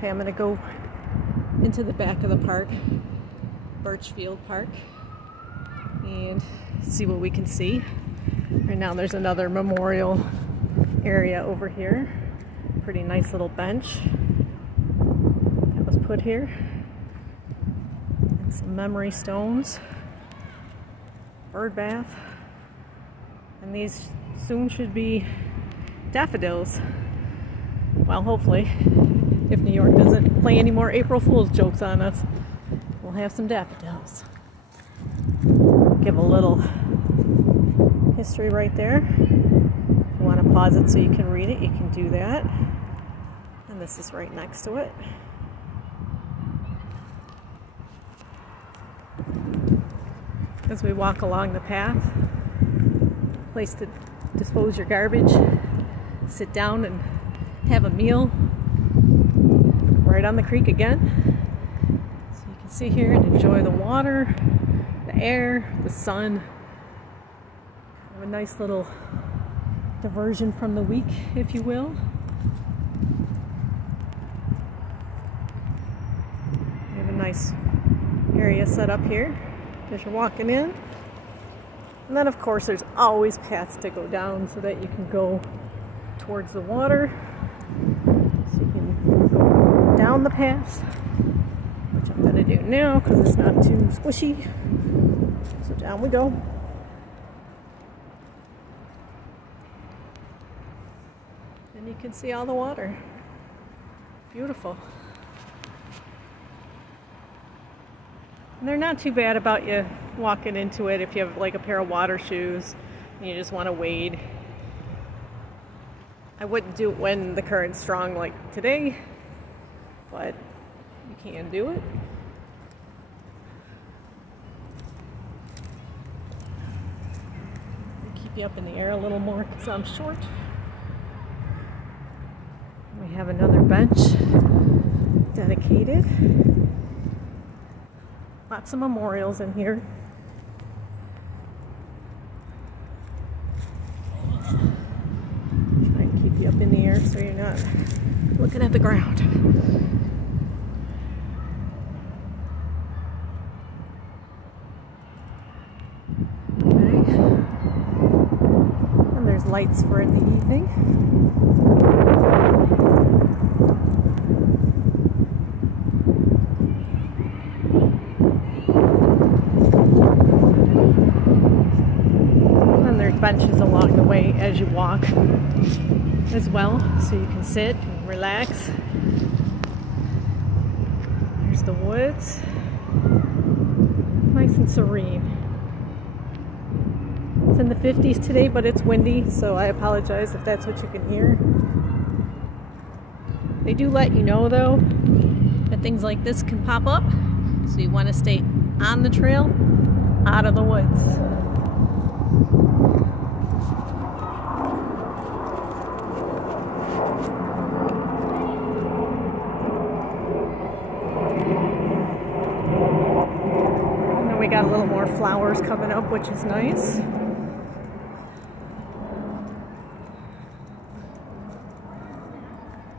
Okay, I'm gonna go into the back of the park, Burchfield Park, and see what we can see. Right now there's another memorial area over here. Pretty nice little bench that was put here. And some memory stones. Bird bath. And these soon should be daffodils. Well, hopefully, if New York doesn't play any more April Fool's jokes on us, we'll have some daffodils. Give a little history right there. If you want to pause it so you can read it, you can do that. And this is right next to it. As we walk along the path, place to dispose your garbage, sit down and have a meal right on the creek again. So you can sit here and enjoy the water, the air, the sun. Have a nice little diversion from the week, if you will. We have a nice area set up here as you're walking in. And then of course there's always paths to go down so that you can go towards the water. So you can go down the path, which I'm going to do now because it's not too squishy. So down we go. And you can see all the water. Beautiful. And they're not too bad about you walking into it if you have like a pair of water shoes and you just want to wade. I wouldn't do it when the current's strong like today, but you can do it. I'll keep you up in the air a little more because I'm short. We have another bench dedicated. Lots of memorials in here. Try and keep you up in the air so you're not looking at the ground. Okay. And there's lights for in the evening. Benches along the way as you walk as well, so you can sit and relax. There's the woods, nice and serene. It's in the 50s today, but it's windy, so I apologize if that's what you can hear. They do let you know though that things like this can pop up, so you want to stay on the trail, out of the woods. We got a little more flowers coming up, which is nice.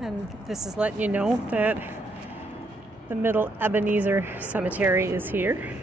And this is letting you know that the Middle Ebenezer Cemetery is here.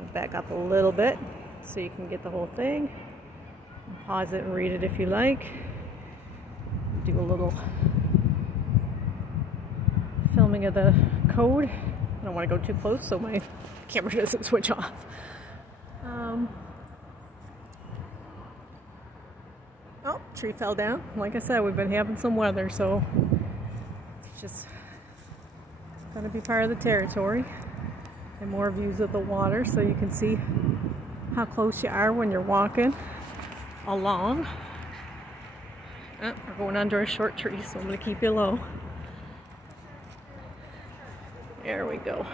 I'll back up a little bit so you can get the whole thing. Pause it and read it if you like. Do a little filming of the code. I don't want to go too close so my camera doesn't switch off. Oh, tree fell down. Like I said, we've been having some weather, so it's just going to be part of the territory. And more views of the water so you can see how close you are when you're walking along. Oh, we're going under a short tree, so I'm going to keep you low. There we go.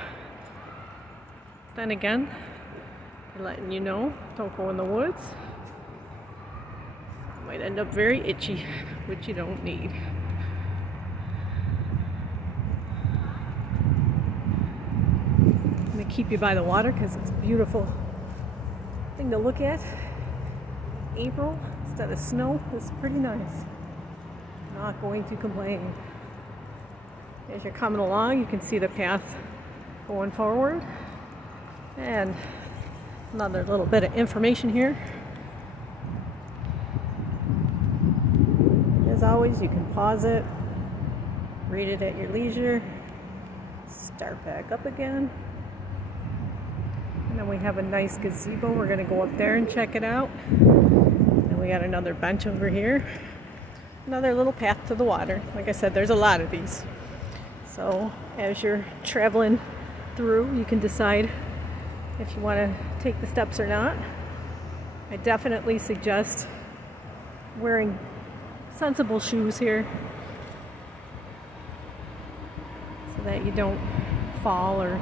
Then again, they're letting you know, don't go in the woods. You might end up very itchy, which you don't need. I'm going to keep you by the water because it's a beautiful thing to look at. April, instead of snow, it's pretty nice. Not going to complain. As you're coming along, you can see the path going forward. And another little bit of information here. As always, you can pause it, read it at your leisure, start back up again. And then we have a nice gazebo. We're going to go up there and check it out. And we got another bench over here. Another little path to the water. Like I said, there's a lot of these. So as you're traveling through, you can decide if you want to take the steps or not. I definitely suggest wearing sensible shoes here so that you don't fall or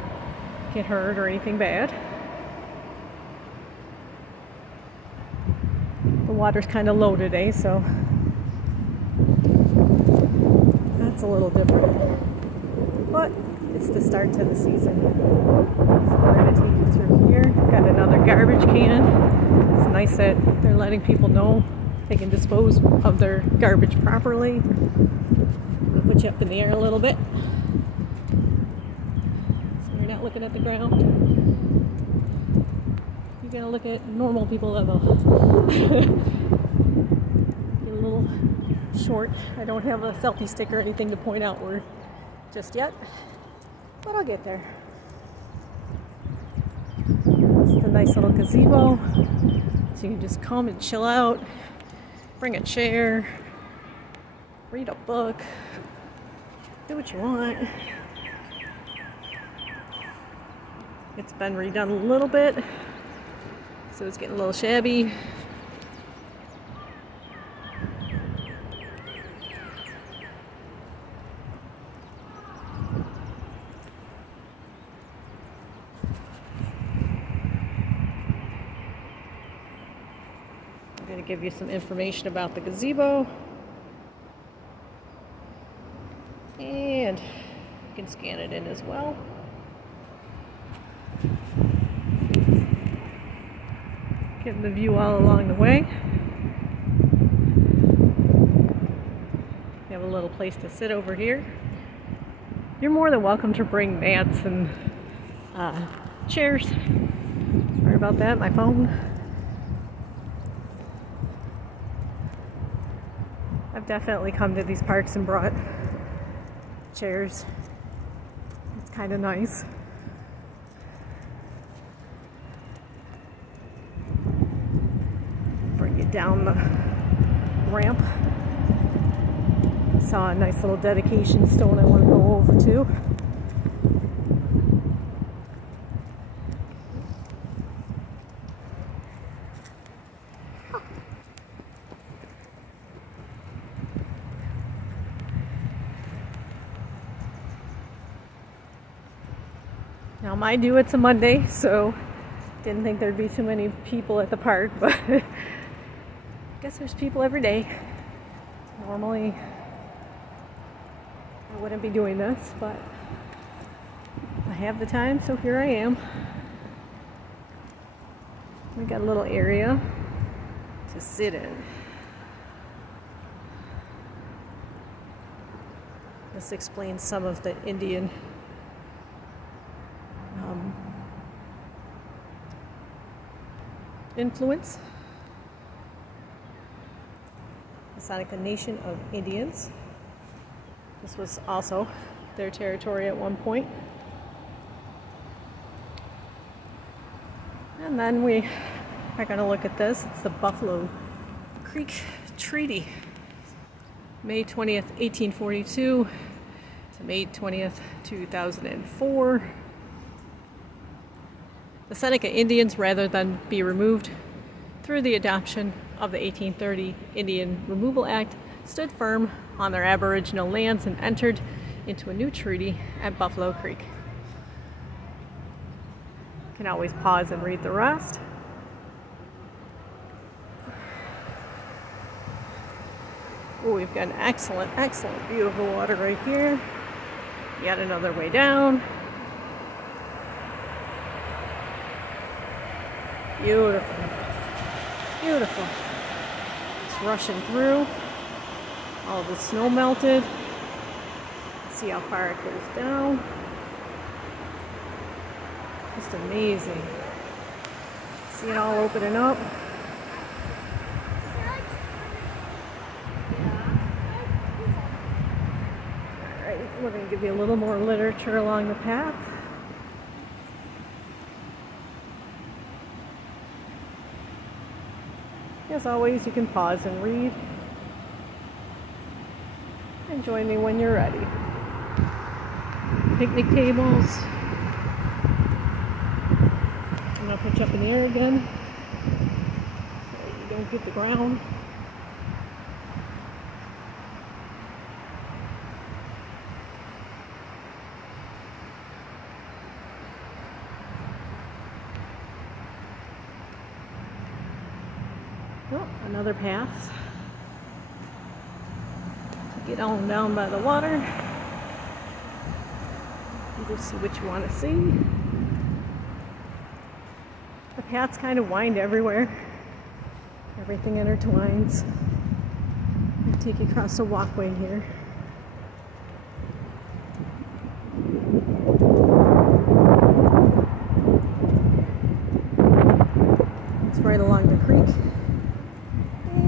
get hurt or anything bad. The water's kind of low today, so that's a little different, but it's the start to the season. So we're going to take you through here. Got another garbage can. It's nice that they're letting people know they can dispose of their garbage properly. I'll put you up in the air a little bit so you're not looking at the ground. You're going to look at normal people level. You're a little short. I don't have a selfie stick or anything to point out where just yet, but I'll get there. It's a nice little gazebo, so you can just come and chill out, bring a chair, read a book, do what you want. It's been redone a little bit, so it's getting a little shabby. I'm going to give you some information about the gazebo, and you can scan it in as well. Getting the view all along the way. You have a little place to sit over here. You're more than welcome to bring mats and chairs. Sorry about that, my phone. I've definitely come to these parks and brought chairs. It's kind of nice. Bring you down the ramp. I saw a nice little dedication stone I want to go over to. Now mind you, it's a Monday, so didn't think there'd be too many people at the park, but I guess there's people every day. Normally I wouldn't be doing this, but I have the time, so here I am. We got a little area to sit in. This explains some of the Indian influence. The Seneca Nation of Indians. This was also their territory at one point. And then we are going to look at this. It's the Buffalo Creek Treaty. May 20th, 1842 to May 20th, 2004. The Seneca Indians, rather than be removed through the adoption of the 1830 Indian Removal Act, stood firm on their Aboriginal lands and entered into a new treaty at Buffalo Creek. You can always pause and read the rest. Oh, we've got an excellent view of the water right here. Yet another way down. Beautiful. Beautiful. It's rushing through. All of the snow melted. see how far it goes down. Just amazing. See it all opening up. Alright, we're going to give you a little more literature along the path. As always, you can pause and read. And join me when you're ready. Picnic tables. I'm going to put you up in the air again so you don't get the ground. Oh, another path. Get on down by the water. You just see what you want to see. The paths kind of wind everywhere. Everything intertwines. I'll take you across the walkway here. It's right along the creek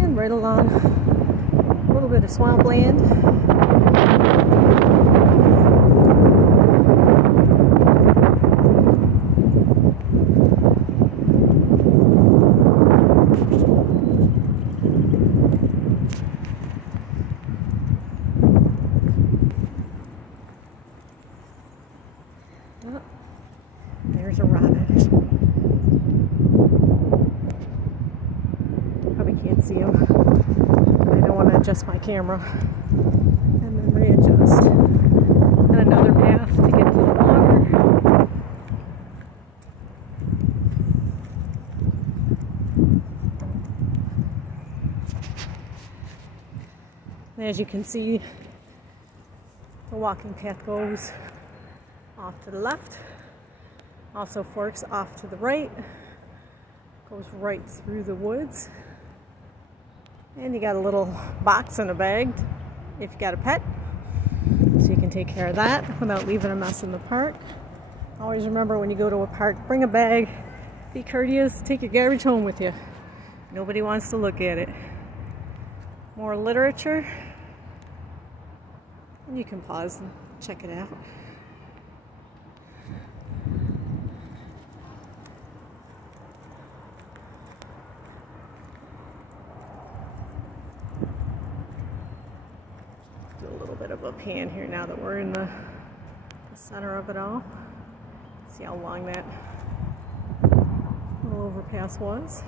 and right along a little bit of swampland. Oh, there's a rabbit. Probably can't see him. I don't want to adjust my camera and then readjust. And another path to get a little longer. And as you can see, the walking path goes off to the left, also forks off to the right, goes right through the woods. And you got a little box and a bag if you got a pet, so you can take care of that without leaving a mess in the park. Always remember, when you go to a park, bring a bag, be courteous, take your garbage home with you. Nobody wants to look at it. More literature, and you can pause and check it out. Do a little bit of a pan here now that we're in the center of it all. See how long that little overpass was.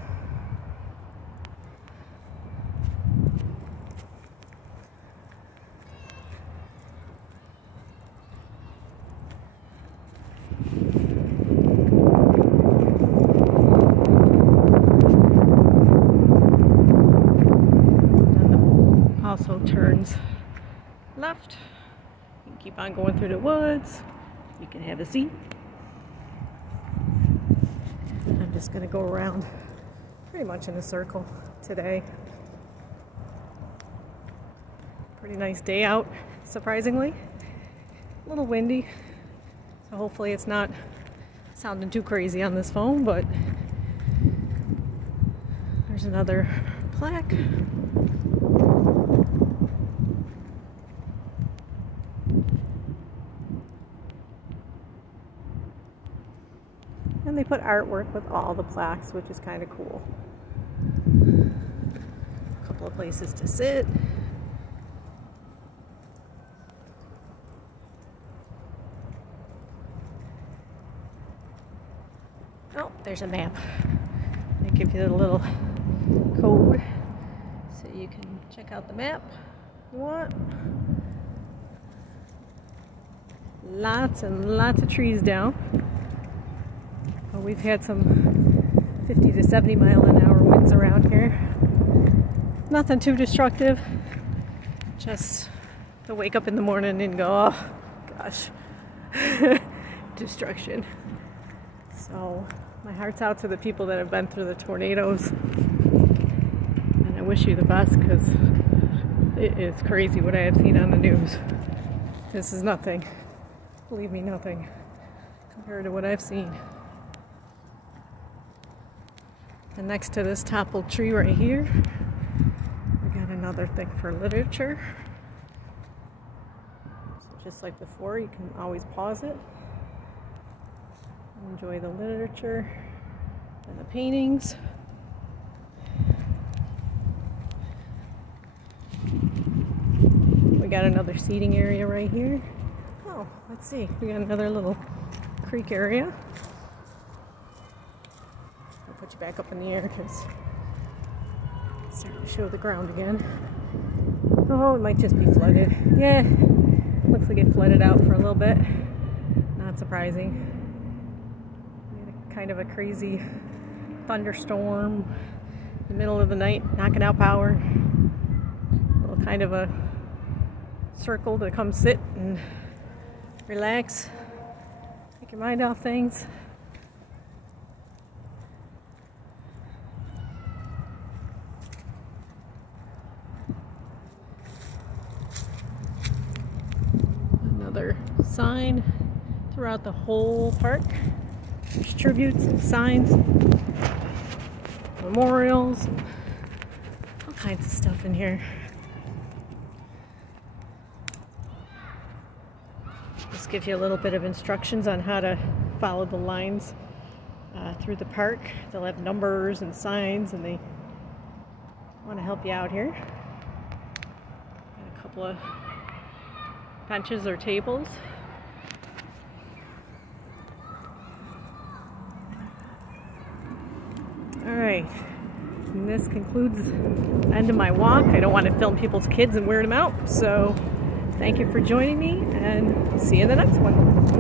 Also turns left. You can keep on going through the woods. You can have a seat. I'm just going to go around pretty much in a circle today. Pretty nice day out, surprisingly. A little windy, so hopefully it's not sounding too crazy on this phone, but there's another plaque. And they put artwork with all the plaques, which is kind of cool. A couple of places to sit. Oh, there's a map. They give you the little code so you can check out the map you want. Lots and lots of trees down. We've had some 50 to 70 mile an hour winds around here. Nothing too destructive. Just to wake up in the morning and go, oh gosh, destruction. So my heart's out to the people that have been through the tornadoes. And I wish you the best, because it is crazy what I have seen on the news. This is nothing. Believe me, nothing compared to what I've seen. And next to this toppled tree right here, we got another thing for literature. So just like before, you can always pause it. Enjoy the literature and the paintings. We got another seating area right here. Oh, let's see. We got another little creek area. I'll put you back up in the air because it's starting to show the ground again. Oh, it might just be flooded. Yeah, looks like it flooded out for a little bit. Not surprising. We had kind of a crazy thunderstorm in the middle of the night, knocking out power. A little kind of a circle to come sit and relax, take your mind off things. Another sign throughout the whole park. There's tributes and signs, memorials, all kinds of stuff in here. This gives you a little bit of instructions on how to follow the lines through the park. They'll have numbers and signs, and they want to help you out here. Got a couple of benches or tables. Alright, and this concludes the end of my walk. I don't want to film people's kids and weird them out, so thank you for joining me, and see you in the next one.